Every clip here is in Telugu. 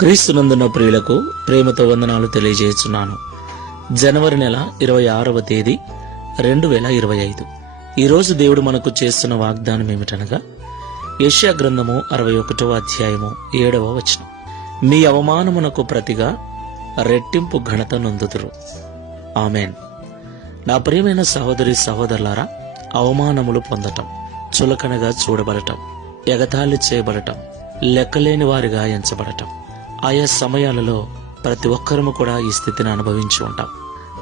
క్రీస్తునందున్న ప్రియులకు ప్రేమతో వందనాలు తెలియజేస్తున్నాను. జనవరి నెల ఇరవై ఆరవ తేదీ రెండు వేల ఇరవై ఐదు ఈరోజు దేవుడు మనకు చేస్తున్న వాగ్దానం ఏమిటనగా యష్యా గ్రంథము అరవై ఒకటవ అధ్యాయము ఏడవ వచనం. మీ అవమానమునకు ప్రతిగా రెట్టింపు ఘనత నొందుదురు. ఆమెన్. నా ప్రియమైన సహోదరి సహోదరులారా అవమానములు పొందటం చులకనగా చూడబడటం ఎగతాళి చేయబడటం లెక్కలేని వారిగా ఎంచబడటం ఆయా సమయాలలో ప్రతి ఒక్కరము కూడా ఈ స్థితిని అనుభవించి ఉంటాం.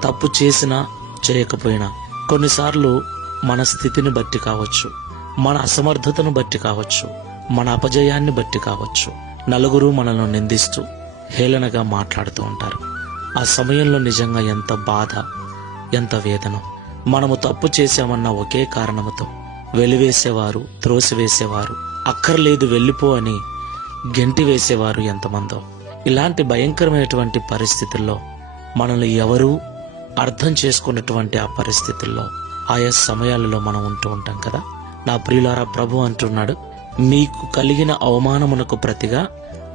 తప్పు చేసినా చేయకపోయినా కొన్నిసార్లు మన స్థితిని బట్టి కావచ్చు మన అసమర్థతను బట్టి కావచ్చు మన అపజయాన్ని బట్టి కావచ్చు. నలుగురు మనల్ని నిందిస్తూ హేళనగా మాట్లాడుతూ ఉంటారు. ఆ సమయంలో నిజంగా ఎంత బాధ ఎంత వేదన. మనము తప్పు చేశామన్న ఒకే కారణముతో వెలివేసేవారు త్రోసివేసేవారు. అక్కర్లేదు వెళ్ళిపో అని గెంటి వేసేవారు ఎంతమందో. ఇలాంటి భయంకరమైనటువంటి పరిస్థితుల్లో మనల్ని ఎవరూ అర్థం చేసుకున్నటువంటి ఆ పరిస్థితుల్లో ఆయా సమయాలలో మనం ఉంటూ ఉంటాం కదా. నా ప్రియులారా ప్రభు అంటున్నాడు మీకు కలిగిన అవమానమునకు ప్రతిగా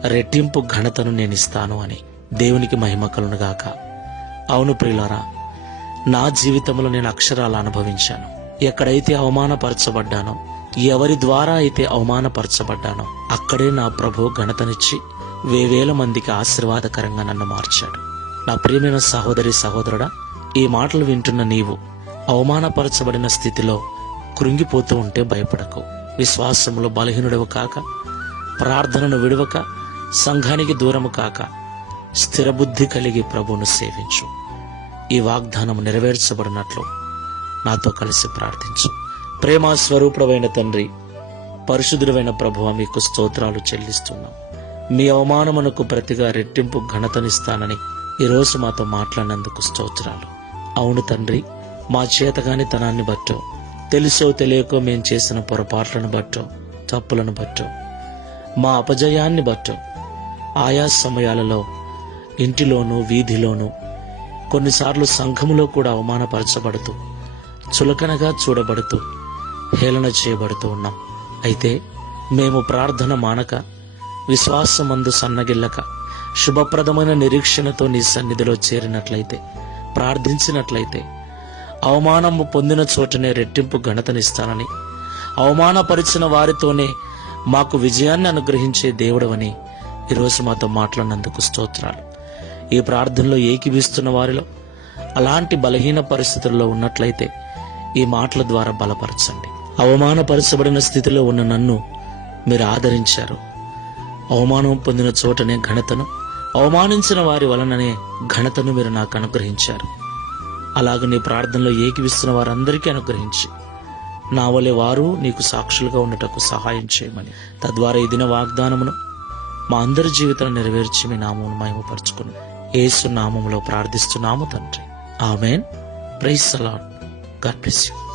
రెట్టింపు ఘనతను నేను ఇస్తాను అని. దేవునికి మహిమ కలునుగాక అవును ప్రియులారా నా జీవితంలో నేను అక్షరాలు అనుభవించాను. ఎక్కడైతే అవమానపరచబడ్డానో ఎవరి ద్వారా అయితే అవమానపరచబడ్డానో అక్కడే నా ప్రభు ఘనతనిచ్చి వేవేల మందికి ఆశీర్వాదకరంగా నన్ను మార్చాడు. నా ప్రియమైన సహోదరి సహోదరుడా ఈ మాటలు వింటున్న నీవు అవమానపరచబడిన స్థితిలో కృంగిపోతూ ఉంటే భయపడకు. విశ్వాసములో బలహీనుడవు కాక ప్రార్థనను విడవక సంఘానికి దూరము కాక స్థిరబుద్ధి కలిగి ప్రభువును సేవించు. ఈ వాగ్దానం నెరవేర్చబడినట్లు నాతో కలిసి ప్రార్థించు. ప్రేమాస్వరూపుడమైన తండ్రి పరిశుద్ధుడమైన ప్రభువ మీకు స్తోత్రాలు చెల్లిస్తున్నాం. మీ అవమానమునకు ప్రతిగా రెట్టింపు ఘనతనిస్తానని ఈరోజు మాతో మాట్లాడినందుకు స్తోత్రాలు. అవును తండ్రి మా చేతగాని తనాన్ని బట్టో తెలుసో తెలియకో మేం చేసిన పొరపాట్లను బట్టో తప్పులను బట్టో మా అపజయాన్ని బట్టో ఆయా సమయాలలో ఇంటిలోనూ వీధిలోనూ కొన్నిసార్లు సంఘములో కూడా అవమానపరచబడుతూ చులకనగా చూడబడుతూ హేళన చేయబడుతూ ఉన్నాం. అయితే మేము ప్రార్థన మానక విశ్వాసమందు సన్నగిల్లక శుభప్రదమైన నిరీక్షణతో నీ సన్నిధిలో చేరినట్లయితే ప్రార్థించినట్లయితే అవమానము పొందిన చోటనే రెట్టింపు ఘనతనిస్తానని అవమానపరిచిన వారితోనే మాకు విజయాన్ని అనుగ్రహించే దేవుడవని ఈరోజు మాతో మాట్లాడినందుకు స్తోత్రాలు. ఈ ప్రార్థనలో ఏకీభిస్తున్న వారిలో అలాంటి బలహీన పరిస్థితుల్లో ఉన్నట్లయితే ఈ మాటల ద్వారా బలపరచండి. అవమానపరచబడిన స్థితిలో ఉన్న నన్ను మీరు ఆదరించారు. అవమానం పొందిన చోటనే ఘనతను అవమానించిన వారి వలననే ఘనతను మీరు నాకు అనుగ్రహించారు. అలాగే నీ ప్రార్థనలో ఏకివిస్తున్న వారందరికీ అనుగ్రహించి నా వలె వారు నీకు సాక్షులుగా ఉండటకు సహాయం చేయమని తద్వారా ఈ దిన వాగ్దానమును మా అందరి జీవితాలను నెరవేర్చి మీ నామమును మహిమపరచుకుని ఏసు నామములో ప్రార్థిస్తున్నాము తండ్రి. ఆమెన్. ప్రైస్ అలాడ్ గాడ్ బ్లెస్ యూ.